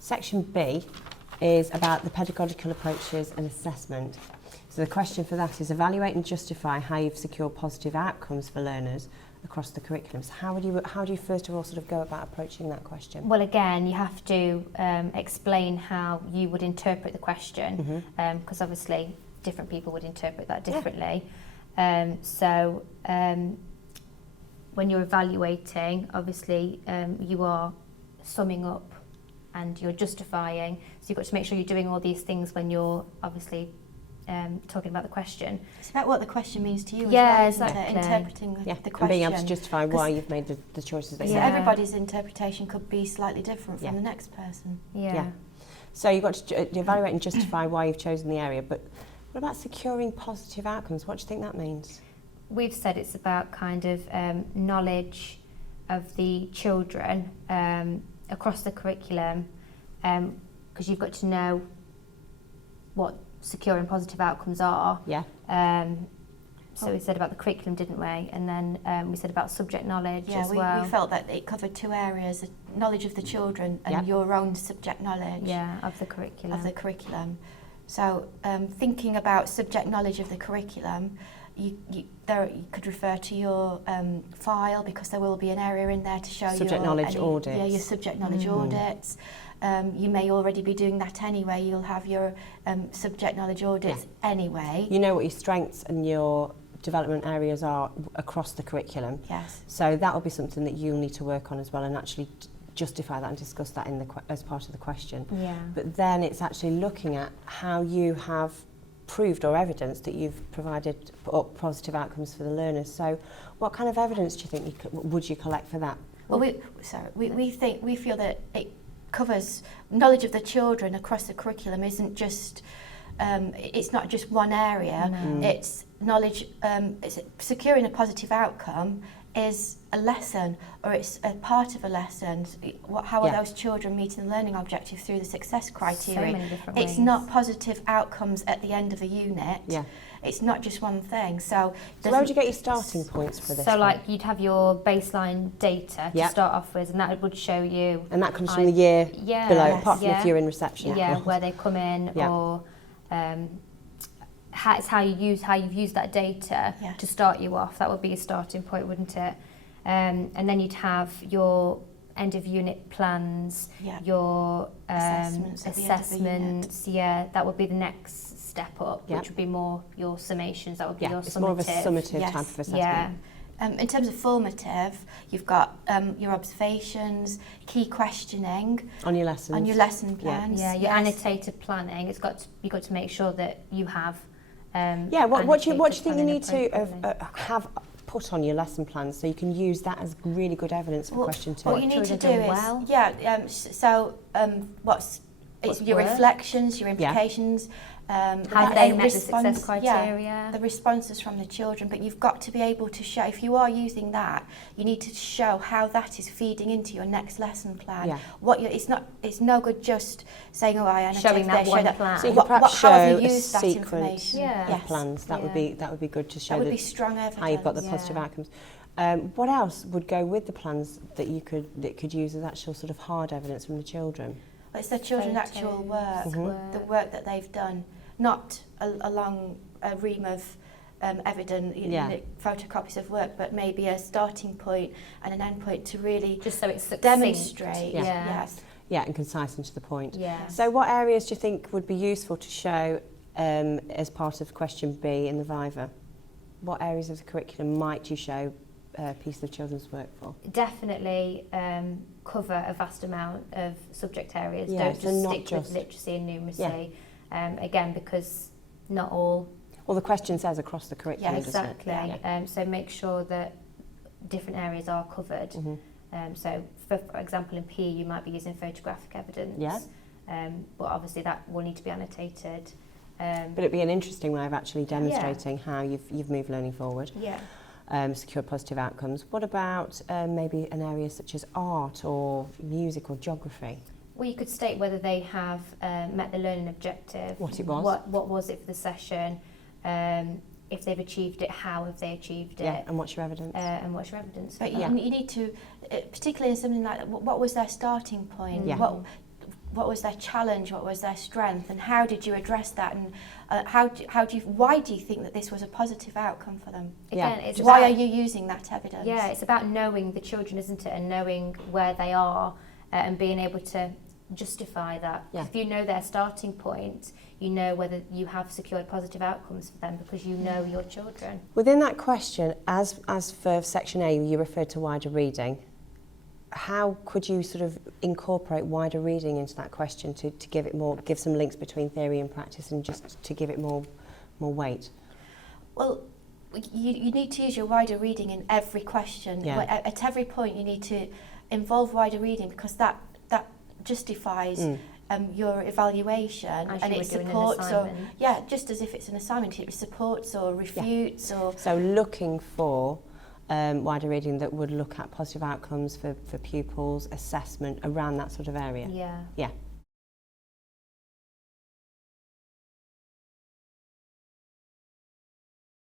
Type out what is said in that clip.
Section B is about the pedagogical approaches and assessment. So the question for that is evaluate and justify how you've secured positive outcomes for learners across the curriculum. So how do you first of all sort of go about approaching that question? Well, again, you have to explain how you would interpret the question, because obviously different people would interpret that differently. So when you're evaluating, obviously you are summing up and you're justifying. So you've got to make sure you're doing all these things when you're obviously talking about the question. It's about what the question means to you as Yeah, well, exactly. isn't it? Interpreting the question. And being able to justify why you've made the choices that you So have. everybody's interpretation could be slightly different from the next person. Yeah. So you've got to evaluate and justify why you've chosen the area, but what about securing positive outcomes? What do you think that means? We've said it's about kind of knowledge of the children across the curriculum, because you've got to know what securing positive outcomes are. Yeah. So we said about the curriculum, didn't we? And then we said about subject knowledge as well. We felt that it covered two areas: knowledge of the children and your own subject knowledge. Of the curriculum. So thinking about subject knowledge of the curriculum, you could refer to your file, because there will be an area in there to show subject knowledge audits. Yeah, your subject knowledge audits. You may already be doing that anyway. You'll have your subject knowledge audits anyway. You know what your strengths and your development areas are across the curriculum. Yes. So that will be something that you'll need to work on as well, and actually justify that and discuss that in as part of the question. Yeah. But then it's actually looking at how you have proved or evidence that you've provided positive outcomes for the learners. So what kind of evidence do you think would you collect for that? Well, we feel that it covers knowledge of the children across the curriculum. Isn't just it's not just one area. It's knowledge. It's securing a positive outcome is a lesson, or it's a part of a lesson. How are those children meeting the learning objective through the success criteria? So many different it's ways. not positive outcomes at the end of a unit. Yeah. It's not just one thing. So where would you get your starting points for this? So like you'd have your baseline data to start off with, and that would show you. And that comes from the year below, apart from if you're in reception. Yeah, where they come in, or it's how you've used that data to start you off. That would be a starting point, wouldn't it? And then you'd have your end of unit plans, your assessments. That would be the next step up, which would be more your summations. That would be your summative. It's more of a summative type of assessment. Yeah. In terms of formative, you've got your observations, key questioning on your lessons, on your lesson plans. Yeah, your annotated planning. You've got to make sure that you have. What do you think you need to have put on your lesson plans so you can use that as really good evidence for question 2? What you need to do is what's your reflections, your implications. How they met the success criteria. The responses from the children, but you've got to be able to show, if you are using that, you need to show how that is feeding into your next lesson plan. Yeah. It's no good just saying, I annotated showing that one plan. So you could perhaps show a sequence of plans. That would be good to show that would be strong evidence. How you've got the positive outcomes. What else would go with the plans that you could use as actual sort of hard evidence from the children? Well, it's the children's actual work, the work that they've done. Not along a ream of evidence, photocopies of work, but maybe a starting point and an end point to really just so it's demonstrate. Yeah, and concise and to the point. Yeah. So what areas do you think would be useful to show as part of question B in the Viva? What areas of the curriculum might you show a piece of children's work for? Definitely cover a vast amount of subject areas. Don't just stick with literacy and numeracy. Again, because not all... Well, the question says across the curriculum, exactly. doesn't it? So make sure that different areas are covered. So, for example, in PE, you might be using photographic evidence. But obviously that will need to be annotated. But it'd be an interesting way of actually demonstrating how you've moved learning forward. Secure positive outcomes. What about maybe an area such as art or music or geography? Well, you could state whether they have met the learning objective. What it was. What was it for the session? If they've achieved it, how have they achieved it? Yeah, and what's your evidence? But you need to, particularly in something like that, what was their starting point? what was their challenge, what was their strength, and how did you address that, and why do you think that this was a positive outcome for them? Again, it's why about, are you using that evidence? Yeah, it's about knowing the children, isn't it, and knowing where they are and being able to justify that. Yeah. If you know their starting point, you know whether you have secured positive outcomes for them because you know your children. Within that question, as for section A, you referred to wider reading. How could you sort of incorporate wider reading into that question to give it more, give some links between theory and practice, and just to give it more weight? Well, you need to use your wider reading in every question. Yeah. At every point, you need to involve wider reading, because that justifies your evaluation, As and you it were doing an supports, or assignment. just as if it's an assignment, it supports or refutes or. So looking for wider reading that would look at positive outcomes for pupils, assessment around that sort of area. Yeah. Yeah.